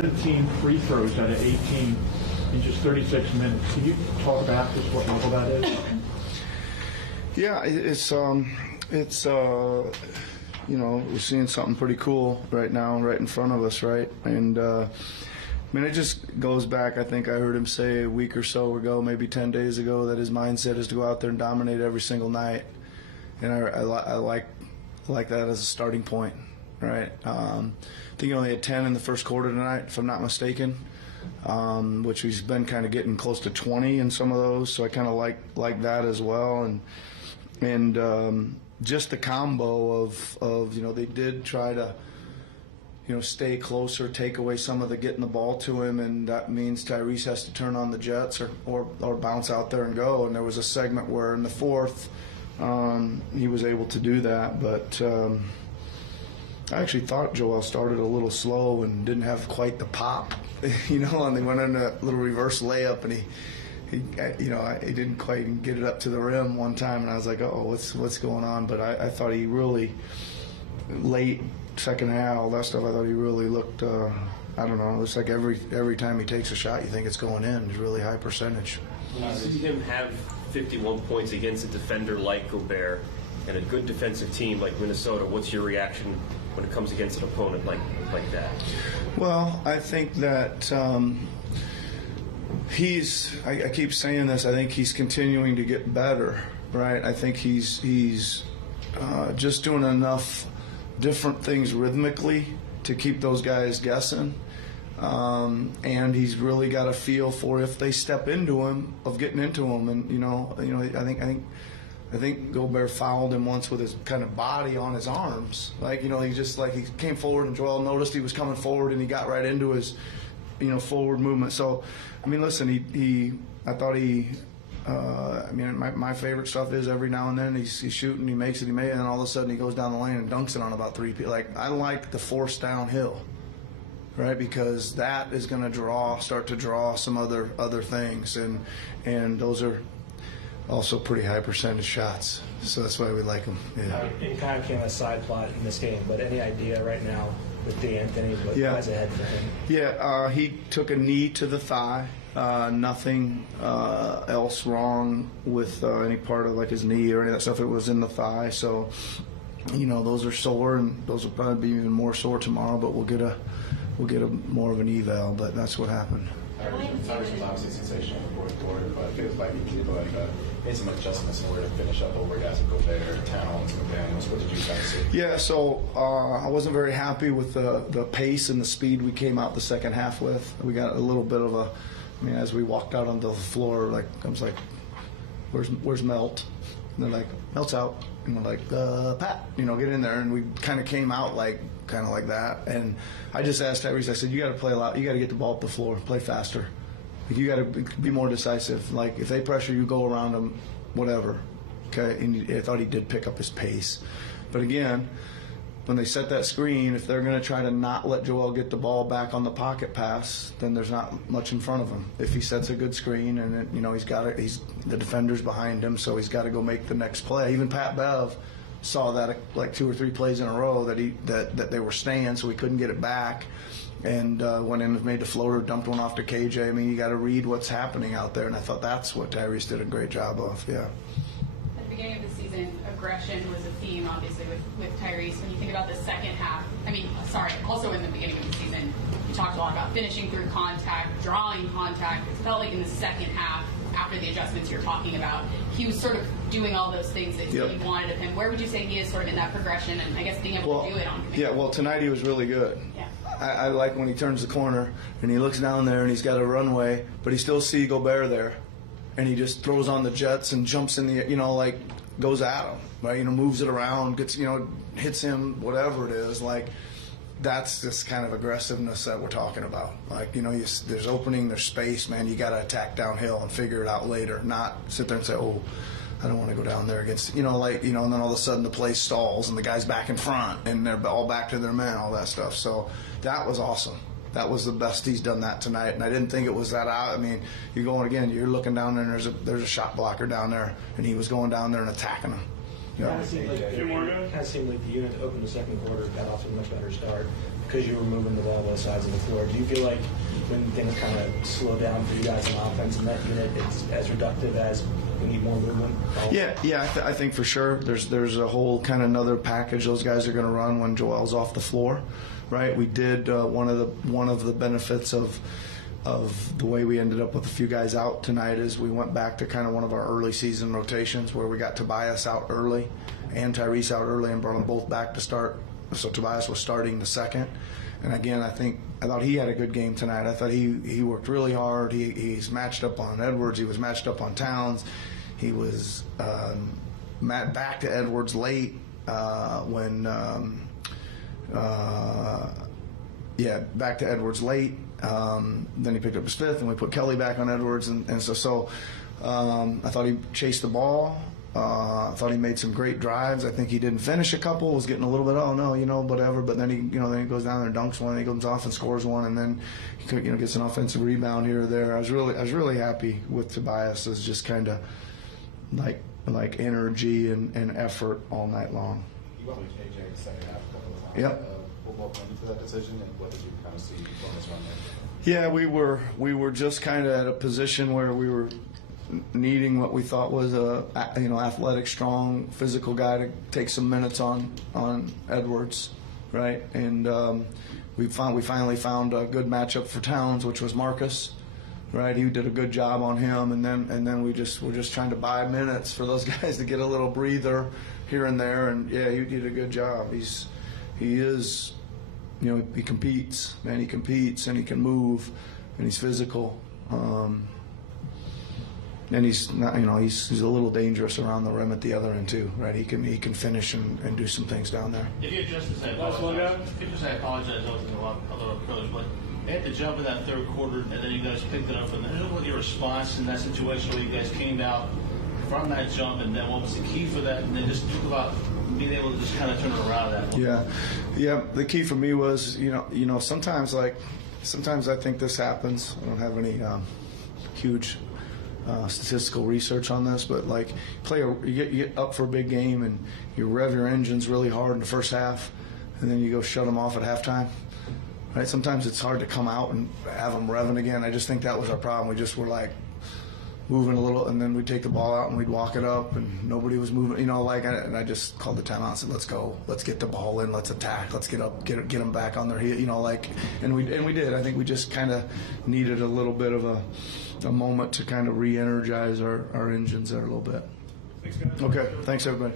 17 free throws out of 18 in just 36 minutes. Can you talk about just what level that is? Yeah, it's we're seeing something pretty cool right now, right in front of us, right? And it just goes back. I think I heard him say a week or so ago, maybe 10 days ago, that his mindset is to go out there and dominate every single night. And I like that as a starting point, right? I think he only had 10 in the first quarter tonight, if I'm not mistaken, which he's been kind of getting close to 20 in some of those. So I kind of like that as well. And just the combo of they did try to stay closer, take away some of the getting the ball to him, and that means Tyrese has to turn on the jets or bounce out there and go. And there was a segment where in the fourth he was able to do that, but I actually thought Joel started a little slow and didn't have quite the pop, and they went in a little reverse layup, and he didn't quite get it up to the rim one time, and I was like, oh, what's going on? But I thought he really, late second half, all that stuff, I thought he really looked, I don't know, it's like every time he takes a shot, you think it's going in. It's really high percentage. When you see him have 51 points against a defender like Gobert and a good defensive team like Minnesota, what's your reaction when it comes against an opponent like that? Well, I think that I keep saying this, I think he's continuing to get better, right? I think he's just doing enough different things rhythmically to keep those guys guessing. And he's really got a feel for if they step into him, of getting into him. And I think Gobert fouled him once with his kind of body on his arms. He came forward and Joel noticed he was coming forward and he got right into his forward movement. So listen, my favorite stuff is every now and then he's shooting, he makes it, and then all of a sudden he goes down the lane and dunks it on about 3 people. I like the force downhill, right? Because that is going to start to draw some other things, and those are also pretty high percentage shots. So that's why we like them. Yeah. It kind of came as a side plot in this game, but any idea right now with D'Anthony, what lies ahead for him? Yeah, he took a knee to the thigh. Nothing else wrong with any part of his knee or any of that stuff. It was in the thigh, so those are sore, and those will probably be even more sore tomorrow. But we'll get a more of an eval. But that's what happened. Tyrese was obviously sensational in the fourth quarter, but it feels like he made some adjustments in order to finish up over guys like Gobert, Towns, McDaniels. What did you guys see? Yeah, so I wasn't very happy with the pace and the speed we came out the second half with. We got a little bit of as we walked out onto the floor, I was like, where's Melt? And they're like, Melt's out. And we're like, Pat, get in there. And we kind of came out kind of like that. And I just asked Tyrese, I said, you got to play a lot. You got to get the ball up the floor, play faster. You got to be more decisive. If they pressure you, go around them, whatever. Okay. And I thought he did pick up his pace. But again, when they set that screen, if they're going to try to not let Joel get the ball back on the pocket pass, then there's not much in front of him. If he sets a good screen and he's the defender's behind him, so he's got to go make the next play. Even Pat Bev saw that 2 or 3 plays in a row that they were staying, so he couldn't get it back, and went in and made the floater, dumped one off to KJ. You got to read what's happening out there, and I thought that's what Tyrese did a great job of. Yeah. At the beginning of the season, aggression was a theme, obviously, with Tyrese. When you think about the second half, also in the beginning of the season, you talked a lot about finishing through contact, drawing contact. It felt like in the second half, after the adjustments you're talking about, he was sort of doing all those things that you wanted of him. Where would you say he is sort of in that progression and I guess being able to do it on command? Yeah, well, tonight he was really good. Yeah. I like when he turns the corner and he looks down there and he's got a runway, but he still sees Gobert there. And he just throws on the jets and jumps in the, goes at him, right? Moves it around, gets, hits him, whatever it is. That's this kind of aggressiveness that we're talking about. There's opening, there's space, man. You got to attack downhill and figure it out later, not sit there and say, oh, I don't want to go down there against, and then all of a sudden the play stalls and the guy's back in front and they're all back to their man, all that stuff. So that was awesome. That was the best he's done that tonight, and I didn't think it was that out. You're looking down there, and there's a shot blocker down there, and he was going down there and attacking him. Kind of seemed like the unit opened the second quarter, got off to a much better start because you were moving the ball both sides of the floor. Do you feel like when things kind of slow down for you guys on offense in that unit, it's as reductive as we need more movement? I think for sure there's a whole kind of another package those guys are going to run when Joel's off the floor, right? We did one of the benefits of the way we ended up with a few guys out tonight is we went back to kind of one of our early season rotations where we got Tobias out early and Tyrese out early and brought them both back to start. So Tobias was starting the second. And again, I thought he had a good game tonight. I thought he worked really hard. He's matched up on Edwards. He was matched up on Towns. He was back to Edwards late back to Edwards late. Then he picked up his fifth, and we put Kelly back on Edwards. And so I thought he chased the ball. I thought he made some great drives. I think he didn't finish a couple. Was getting a little bit, whatever. But then he goes down there and dunks one. And he goes off and scores one, and then he gets an offensive rebound here or there. I was really happy with Tobias. As just kind of like energy and effort all night long. You went with JJ in the second half a couple of times. Yep. What went into that decision, and what did you kind of see on this run there? Yeah, we were just kind of at a position where we were needing what we thought was a athletic, strong, physical guy to take some minutes on Edwards, right? And we finally found a good matchup for Towns, which was Marcus, right? He did a good job on him, and then we're just trying to buy minutes for those guys to get a little breather here and there. And yeah, he did a good job. He competes, man. He competes and he can move, and he's physical. And he's not, he's a little dangerous around the rim at the other end too, right? He can finish and do some things down there. If you just say I apologize, I was in a little approach, but they had to jump in that third quarter, and then you guys picked it up. And then what your response in that situation where you guys came out from that jump, and then what was the key for that? And then just talk about being able to just kind of turn it around that one. Yeah. The key for me was, sometimes I think this happens. I don't have any huge statistical research on this, but you get up for a big game and you rev your engines really hard in the first half, and then you go shut them off at halftime. Right? Sometimes it's hard to come out and have them revving again. I just think that was our problem. We just were moving a little, and then we'd take the ball out and we'd walk it up, and nobody was moving. And I just called the timeout and said, "Let's go. Let's get the ball in. Let's attack. Let's get up, get them back on their heel." And we did. I think we just kind of needed a little bit of a moment to kind of re-energize our engines there a little bit. Thanks, guys. Okay. Thanks, everybody.